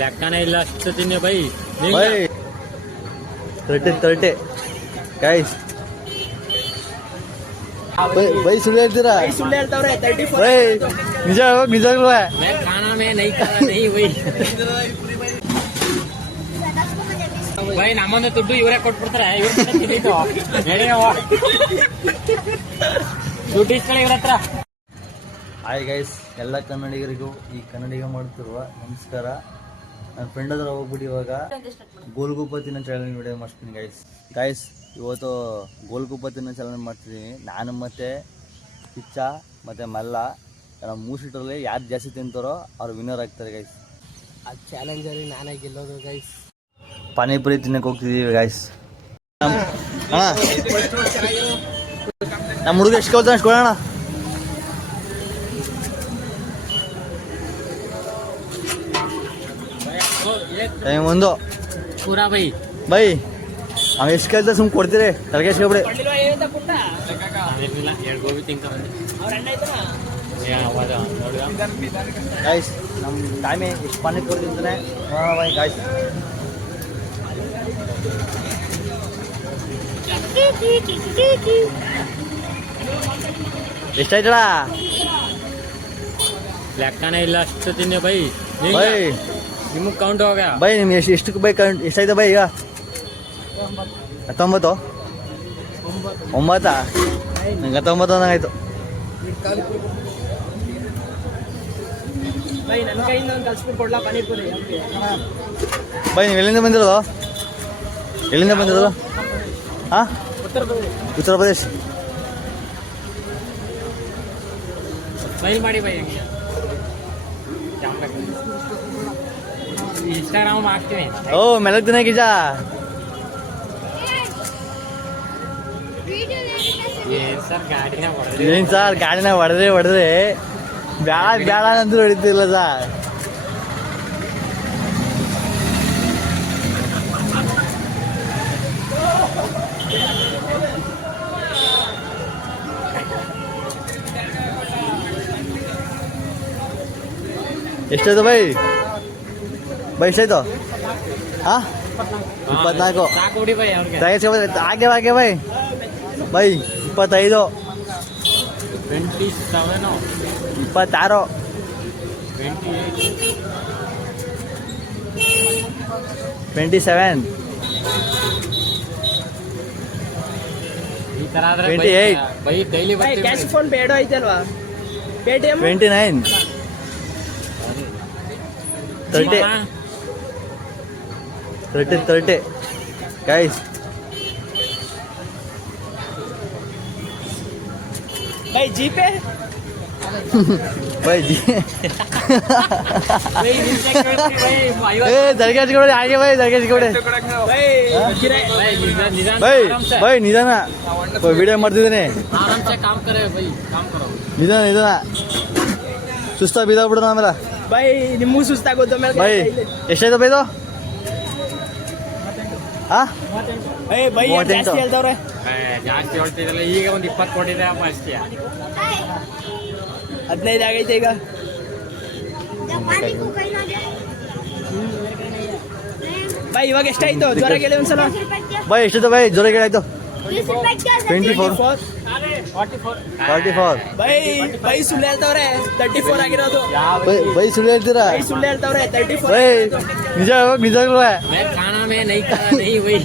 ಲೆಕ್ಕನೇ ಇಲ್ಲ ಅಷ್ಟು ತಿನ್ನಿ ಬೈ ಬೈ 30 ಗೈಸ್ ಬೈ ಸುಳ್ಳು ಹೇಳ್ತೀರಾ ಬೈ ನಿಜ ನಿಜಾಗ್ಲೂ खाना में नहीं खाना नहीं वही ಬೈ ನಮ್ಮೊಂದು ದುಡ್ಡು ಇವರೇ ಕೊಟ್ಬಿಡ್ತಾರೆ ದುಡ್ಡು ಇಸ್ಕೊಳ್ಳಿ ಇವ್ರ ಹತ್ರ. ಹಾಯ್ ಗೈಸ್, ಎಲ್ಲ ಕನ್ನಡಿಗರಿಗೂ ಈ ಕನ್ನಡಿಗ ಮಾಡ್ತಿರುವ ನಮಸ್ಕಾರ. ನನ್ನ ಫ್ರೆಂಡ್ ಹತ್ರ ಹೋಗ್ಬಿಟ್ಟು ಇವಾಗ ಗೋಲ್ಗುಪ್ಪತ್ತಿನ ಚಾಲೆಂಜ್ ವಿಡಿಯೋ ಮಾಡ್ತೀನಿ ಗೈಸ್. ಇವತ್ತು ಗೋಲ್ಗುಪ್ಪತ್ತಿನ ಚಾಲೆಂಜ್ ಮಾಡ್ತಿದ್ದೀನಿ. ನಾನು ಮತ್ತೆ ಕಿಚ್ಚ ಮತ್ತೆ ಮಲ್ಲ ನಮ್ಮ 3 ಸೀಟರಲ್ಲಿ ಯಾರು ಜಾಸ್ತಿ ತಿಂತಾರೋ ಅವ್ರು ವಿನ್ನರ್ ಆಗ್ತಾರೆ ಗೈಸ್. ಆ ಚಾಲೆಂಜಲ್ಲಿ ನಾನೇ ಗೆಲ್ಲೋದು ಗೈಸ್. ಪಾನಿಪುರಿ ತಿನ್ನಕ್ಕೆ ಹೋಗ್ತಿದ್ದೀವಿ ಗೈಸ್. ನಮ್ಮ ಹುಡುಗ ಎಷ್ಟು ಕೊಡ್ತಾನೆ ಅಷ್ಟು ಕೊಡೋಣ. ಒಂದು ಪೂರಾ ಬೈ ಬೈ ಅವ ಎಷ್ಟು ಕೇಳ್ತಾ ಸುಮ್ ಕೊಡ್ತೀರಿ ತಲೆಗೆಸ್ಕೊಬಿಡಿ. ಗೈಸ್ ನಮ್ಮ ಟೈಮೇ ಎಷ್ಟು ಪಾನಿಪುರಿ ತಿಂತಾನೆ ಬೈ ಗೈಸ್. ಎಷ್ಟಾಯ್ತಳ ಲೆಕ್ಕನೇ ಇಲ್ಲ ಅಷ್ಟು ತಿನ್ನಿ ಬೈ ಬೈ ನಿಮಗೆ ಕೌಂಟ್ ಹೋಗ ಬೈ ನಿಮ್ಗೆ ಎಷ್ಟು ಬೈ ಎಷ್ಟಾಯ್ತು ಬೈ? ಈಗ 19 9 ನಂಗೆ 19 ಆಯ್ತು. ಬೈ ನೀವು ಎಲ್ಲಿಂದ ಬಂದಿರೋದು? ಹಾಂ, ಉತ್ತರ ಪ್ರದೇಶ್. ಸ್ಮೈಲ್ ಮಾಡಿ ಬೈ. ಇನ್ಸ್ಟಾಗ್ರಾಮ್ ಹಾಕ್ತೀನಿ. ಓ ಮೆಲಕ್ ದಿನ ಗಿಜ ಏನ್ ಸರ್ ಗಾಡಿನ ಹೊಡೆದ್ರೆ ಬ್ಯಾಡ ಅಂತೂ ಹೊಡಿತಿಲ್ಲ ಸರ್. ಎಷ್ಟಾಯ್ತು ಬೈ? ಎಷ್ಟಾಯ್ತು? ಹಾಂ 24 ಹಾಗೆ ಬೈ. 25 26 27 28 ಬೈ ಡೈಲಿ ಕ್ಯಾಶ್ ಫೋನ್ ಬೇಡ ಐತಲ್ವಾ? Paytm 29 30 guys. ಬೈ ಜಿಪೇ ಬೈ ದರ್ಗೆ ಹಚ್ಕೊಡಿ ಹಾಗೆ ಬೈ. ದರ್ಗೆ ಹಚ್ಕೊಡಿ ಬೈ ನಿಧಾನ ವಿಡಿಯೋ ಮಾಡ್ತಿದ್ದೀನಿ. ನಿಧಾನ ಸುಸ್ತ ಬಿದ್ದಾಗ್ಬಿಡ್ದು ಆಮೇಲೆ ಬೈ. ನಿಮಗೂ ಸುಸ್ತಾಗೋದು ಬೈ. ಎಷ್ಟಾಯ್ತು ಬೈದು? ಹಾಂ ಬೈ ಜಾಸ್ತಿ ಹೇಳ್ದವ್ರೆ. ಜಾಸ್ತಿ ಹೊಳ್ತಿದ್ದಲ್ಲ. ಈಗ ಒಂದು 20 ಕೊಟ್ಟಿದೆ ಅಪ್ಪ ಅಷ್ಟೇ. 15 ಆಗೈತೆ ಈಗ. ಬೈ ಇವಾಗ ಎಷ್ಟಾಯ್ತು? ಜ್ವರ ಕೇಳಿ ಒಂದ್ಸಲ ಬೈ. ಎಷ್ಟಾಯ್ತು ಬೈ? ಜ್ವರ ಕೇಳಾಯ್ತು 24 44 ಬೈ ಸುಳ್ಳು ಹೇಳ್ತವ್ರೆ. 34 ಆಗಿರೋದು. ಬೈ ಸುಳ್ಳು ಹೇಳ್ತೀರಾ? ಸುಳ್ಳು ಹೇಳ್ತವ್ರೆ 34 ಬೈ ನಿಜಾಗ್ಲೂ खाना में नहीं खाना नहीं वही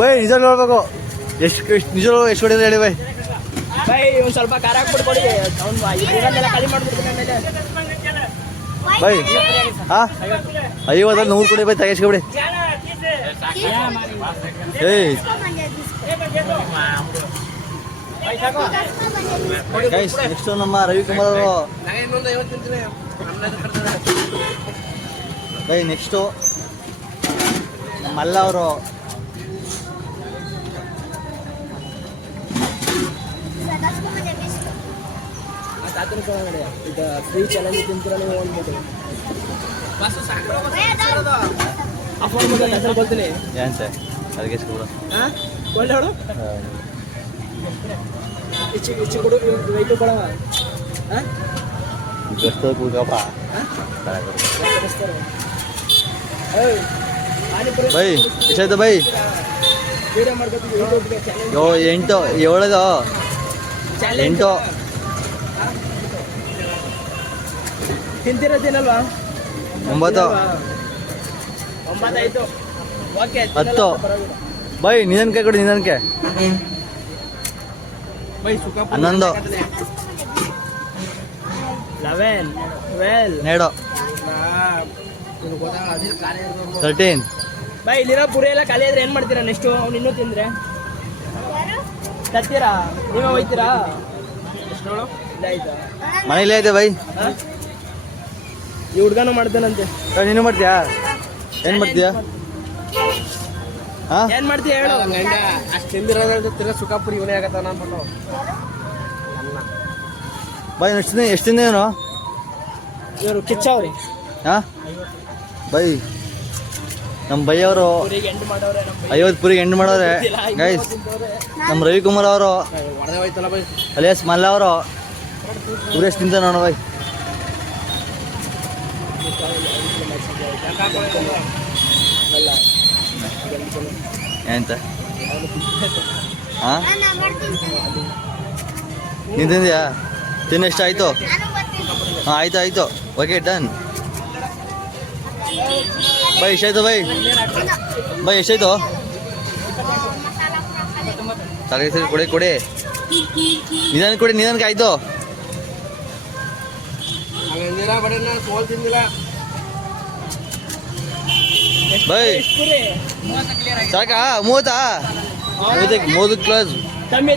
ಬೈ ನಿಜ ನೋಡ್ಬೇಕು. ಎಷ್ಟು ಎಷ್ಟು ಹೊಡಿದ್ರೆ ಹೇಳಿ ಬೈ. ಬೈ ಒಂದ್ ಸ್ವಲ್ಪ ಖಾರ ಹಾಕ್ಬಿಡ್ಕೊಡಿ. ಅವ್ನು ಖಾಲಿ ಮಾಡ್ಬಿಡ್ತೀನಿ ಆಮೇಲೆ. ಬೈ ಹಾಂ 50 100 ಕೊಡಿ ಬೈ. ತೆಗೆಸ್ಕೊಬಿಡಿ. ಏಯ್ ಗೈಸ್ ನೆಕ್ಸ್ಟ್ ನಮ್ಮ ರವಿಕುಮಾರ್ ಅವರು ಬೈ. ನೆಕ್ಸ್ಟು ನಮ್ಮ ಮಲ್ಲ ಅವರು. ಈಗ ಫ್ರೀ ಚಾಲೆಂಜ್ ತಿಂತೀರ ನೀವು ಅಂದ್ಬಿಟ್ಟು ಆಫರ್ ಹೆಸರು ಕೊಡ್ತೀನಿ. ಏನು ಸರ್ ಅದಕ್ಕೆ ಸ್ಕೂಲ್ ಹಾಂ ಒಳ್ಳೆ ನೋಡು. ಇಚ್ಚು ಕೊಡು ವೆಯ್ಟು ಕೊಡವ. ಹಾಂ ಕೂಗಪ್ಪ ಬೈ ಎಷ್ಟಾಯ್ತು ಬೈ? ವಿಡಿಯೋ ಮಾಡ್ಕೊತೀವಿ ಯೂಟ್ಯೂಬ್ಗೆ ಎಂಟು ಏಳದು 8 ತಿಂತಿರೋದೇನಲ್ವಾ? 9 9 ಓಕೆ 10 ಬೈ ನಿಧಾನಕ್ಕೆ ಕೊಡಿ ನಿಧಾನಕ್ಕೆ. ಬೈ ಸುಖ 11 11 12 నేడు 13 ಬೈ ಇಲ್ಲಿರೋ ಪುರಿ ಎಲ್ಲ ಖಾಲಿ ಆದ್ರೆ ಏನ್ ಮಾಡ್ತೀರಾ ನೆಕ್ಸ್ಟ್? ಅವ್ನು ಇನ್ನೂ ತಿಂದ್ರೆ ತತ್ತೀರಾ? ನೀವೇ ಹೋಯ್ತೀರಾ? ಎಷ್ಟು ಇಲ್ಲ ಆಯ್ತಾ? ಮನೇಲಿ ಐತೆ ಬೈ. ಈ ಹುಡ್ಗನೂ ಮಾಡ್ತಾನಂತೆ. ನೀನು ಮಾಡ್ತೀಯಾ? ಏನ್ ಮಾಡ್ತೀಯಾ? ಹಾ ಏನ್ ಮಾಡ್ತೀಯ ಹೇಳು? ಅಷ್ಟು ತಿಂದಿರೋದ್ರಿಂದ ತಿರ್ಗಾ ಸುಖಾಪುರಿ ಇವನೇ ಆಗತ್ತಾನ ಅಂದ್ಬಿಟ್ಟು ಬೈ ಎಷ್ಟು ತಿಂದ ಏನು? ಇವರು ಕಿಚ್ಚವ್ರಿ ಹಾ ಬೈ ನಮ್ಮ ಬೈ ಅವರು ಪುರಿಗೆ ಎಂಡ್ ಮಾಡವ್ರೆ. 50 ಪುರಿಗೆ ಎಂಡ್ ಮಾಡೋರೆ ಗೈಸ್. ನಮ್ಮ ರವಿಕುಮಾರ್ ಅವರು ಹೊಡೆದೇ ಹೋಯ್ತಲ್ಲ ಬೈ. ಅಲಿಯಾಸ್ ಮಲ್ಲ ಅವರು ಇವ್ರೆಷ್ಟು ತಿಂತ ನೋಡ ಬೈ. ಎಂತ ಹಾ ನೀನು ತಿಂದ್ಯಾ? ತಿನ್ನು ಎಷ್ಟಾಯ್ತು? ಹಾಂ ಆಯ್ತು ಓಕೆ ಡನ್. ಬೈ ಎಷ್ಟಾಯ್ತು ಬೈ? ಬೈ ಎಷ್ಟಾಯ್ತು? ತಲೆ ಸರಿ ಕೊಡಿ ನಿಧಾನಕ್ಕೆ ಆಯ್ತು. ಬೈ ಸಾಕಾ? 30 ಕ್ಲಾಸ್ ತಮ್ಮಿ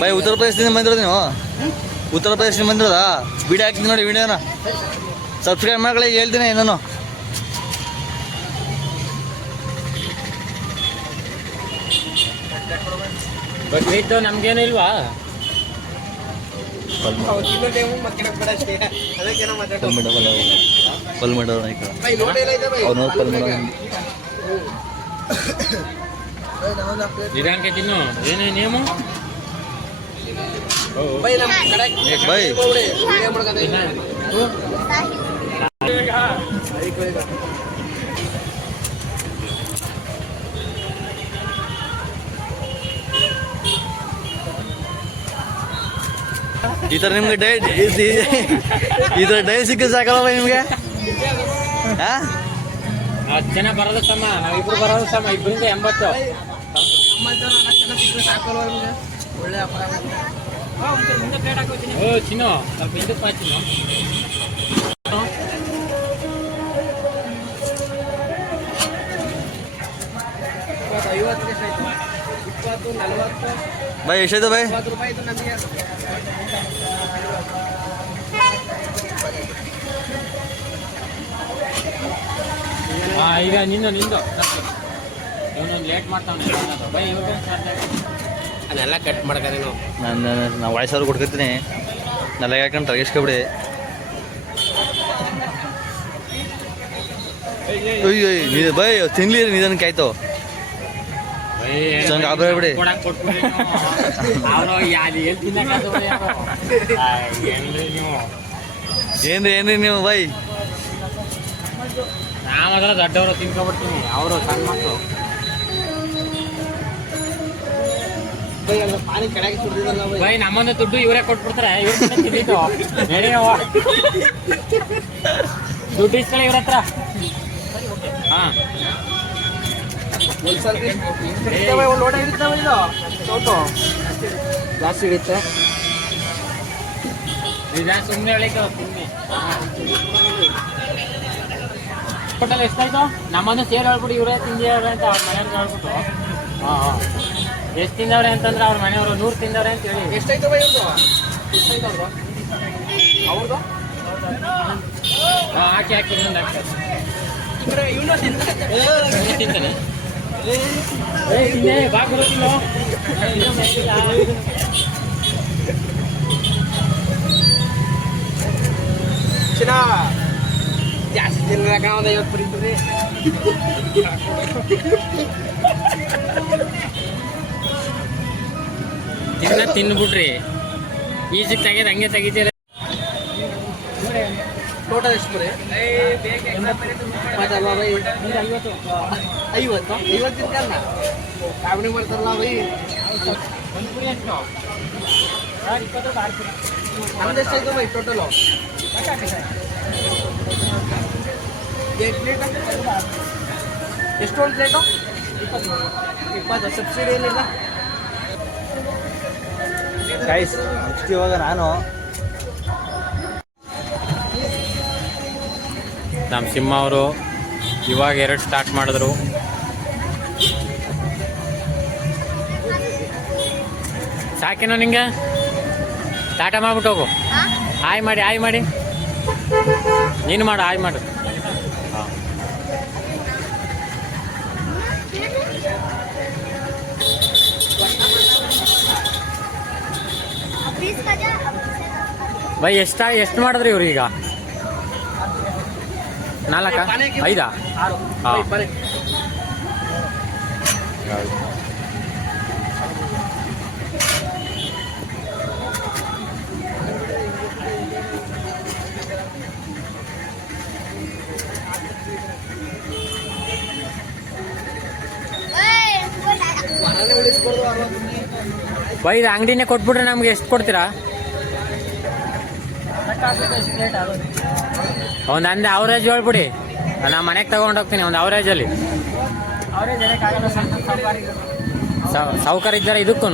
ಬೈ ಉತ್ತರ ಪ್ರದೇಶದಿಂದ ಬಂದಿರೋದು ನೀವು? ಉತ್ತರ ಪ್ರದೇಶದಿಂದ ಬಂದಿರೋದಾ? ವಿಡಿಯೋ ಹಾಕ್ತೀನಿ ನೋಡಿ, ವಿಡಿಯೋನ ಸಬ್ಸ್ಕ್ರೈಬ್ ಮಾಡ್ಕೊಳ್ಳಿ ಹೇಳ್ತೀನಿ ನಾನು. ಬಕ್ರೀದ್ದು ನಮ್ಗೇನು ಇಲ್ವಾ? ಪಲ್ ಮಾಡೋರು ನಿಧಾನಕ್ಕೆ ತಿನ್ನು. ಏನು ನೇಮು? ಬೈ ಈ ಥರ ನಿಮ್ಗೆ ಡೈಟ್ ಈ ಥರ ಡೈಟ್ ಸಿಕ್ಕ ಸಾಕಲ್ಲ ಬೈ ನಿಮಗೆ? ಹಾಂ 10 ಜನ ಬರೋದು ಸಮ, ನಾವಿಬ್ರು ಬರೋದು ಸಮ, 2ರಿಂದ 80. ಒಳ್ಳೆ ಓ ಚಿನ್ನು ಸ್ವಲ್ಪ ಹಿಂದಕ್ಕೆ ಚಿನ್ನು. ಬೈ ಎಷ್ಟಾಯ್ತು ಬೈ? ಈಗ ನಿಂದು ಇವನು ಲೇಟ್ ಮಾಡ್ತಾವನೆ ಬೈ. ಅದೆಲ್ಲ ಕಟ್ ಮಾಡ್ತಾರೆ. ನಾನು ವಾಯ್ಸ್ ಅವ್ರು ಕೊಡ್ಕೊತೀನಿ. ನೆಲ ಹಾಕೊಂಡು ತಗಸ್ಕೊಬಿಡಿ. ಅಯ್ಯೋ ಬೈ ತಿನ್ಲಿ ನಿಧಾನಕ್ಕೆ ಆಯ್ತು. ಬಿಡಿ ಏನ್ರಿ ನೀವು ಬೈ? ನಾವೆಲ್ಲ ದೊಡ್ಡವರು ತಿನ್ಕೊಬಿಡ್ತೀನಿ, ಅವರು ಸಣ್ಣ ಮಕ್ಕಳು. ಬೈ ನಮ್ಮನ್ನ ದುಡ್ಡು ಇವರೇ ಕೊಟ್ಬಿಡ್ತಾರೆ. ದುಡ್ಡು ಇಸ್ಕೊಳ್ಳಿ ಇವ್ರ ಹತ್ರ. ಹಾ ಜಾಸ್ತಿ ಹಿಡಿಯುತ್ತೆ. ಸುಮ್ಮನೆ ಹೇಳಿದ್ದು ಸುಮ್ಮನೆ. ಟೋಟಲ್ ಎಷ್ಟಾಯ್ತು? ನಮ್ಮನ್ನು ಸೇರಿ ಹೇಳ್ಬಿಟ್ಟು ಇವರೇ ತಿಂದಿವ್ರೆ ಅಂತ ಅವ್ರ ಮನೆಯವ್ರಿಗೆ ಹೇಳ್ಬಿಟ್ಟು. ಹಾಂ ಎಷ್ಟು ತಿಂದವ್ರೆ ಅಂತಂದ್ರೆ ಅವ್ರ ಮನೆಯವರು 100 ತಿಂದವ್ರೆ ಅಂತ ಹೇಳಿ. ಎಷ್ಟಾಯ್ತು ಬೈ ಅವ್ರದ್ದು? ಅವ್ರದ್ದು ಹಾಕಿ ಇನ್ನೊಂದು ಹಾಕ್ತಾರೆ. ಇವನು ತಿಂತಾನೆ ಬಾ ಬರೋದಿಲ್ಲ. ಚಿನ್ನ ಜಾಸ್ತಿ ತಿನ್ನಕ ಒಂದು 50 ಬರೀತೀರಿ. ಇದನ್ನ ತಿನ್ಬಿಟ್ರಿ ಈಜಕ್ಕೆ ತೆಗೆದು ಹಂಗೆ ತೆಗಿತೀರ. ಟೋಟಲ್ ಎಷ್ಟು ಬರೀ 50 ಕಾವಣಿ ಮಾಡ್ತಾರಲ್ಲ ಬೈ. ಒಂದು ಪುರಿ ಎಷ್ಟು? 20 ರೂಪಾಯಿ 6 ಪುರಿ. ನಮ್ದು ಎಷ್ಟಾಯ್ತು ಬೈ ಟೋಟಲು? 8 ಪ್ಲೇಟ್ ಎಷ್ಟು ಒಂದು ಪ್ಲೇಟು? 20 ಸಬ್ಸಿಡಿ ಏನಿಲ್ಲ. ಗೈಸ್ ನೆಕ್ಸ್ಟ್ ಇವಾಗ ನಾನು ನಮ್ಮ ಸಿಂಹ ಅವರು ಇವಾಗ 2 ಸ್ಟಾರ್ಟ್ ಮಾಡಿದ್ರು. ಸಾಕೇನೋ ನಿಂಗೆ? ಟಾಟಾ ಮಾಡ್ಬಿಟ್ಟು ಹೋಗು. ಆಯ್ ಮಾಡಿ ನೀನು ಮಾಡು, ಆಯ್ ಮಾಡು. ಹಾಂ ಬೈ ಎಷ್ಟು ಮಾಡಿದ್ರಿ ಇವ್ರೀಗ? 4 5 ಹಾಂ. ಬೈ ಇದು ಅಂಗಡಿನೇ ಕೊಟ್ಬಿಟ್ರೆ ನಮ್ಗೆ ಎಷ್ಟು ಕೊಡ್ತೀರಾ? ಒಂದು ಅಂದೆ ಅವರೇಜ್ ಹೇಳ್ಬಿಡಿ, ನಾ ಮನೆಗೆ ತಗೊಂಡೋಗ್ತೀನಿ. ಒಂದು ಅವರೇಜಲ್ಲಿ ಸೌಕರ್ಯ ಇದ್ದಾರೆ ಇದಕ್ಕೂ.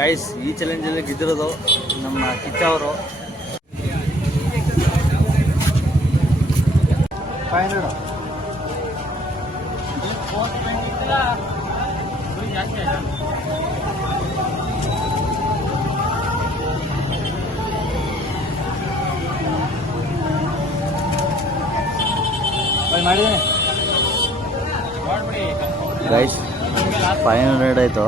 ಗೈಸ್ ಈ ಚಾಲೆಂಜಲ್ಲಿ ಗೆದ್ದಿರೋದು ನಮ್ಮ ಕಿಚ್ಚ ಅವರು. 500 ಮಾಡಿದ್ದೇನೆ ಗೈಸ್. 500 ಆಯಿತು.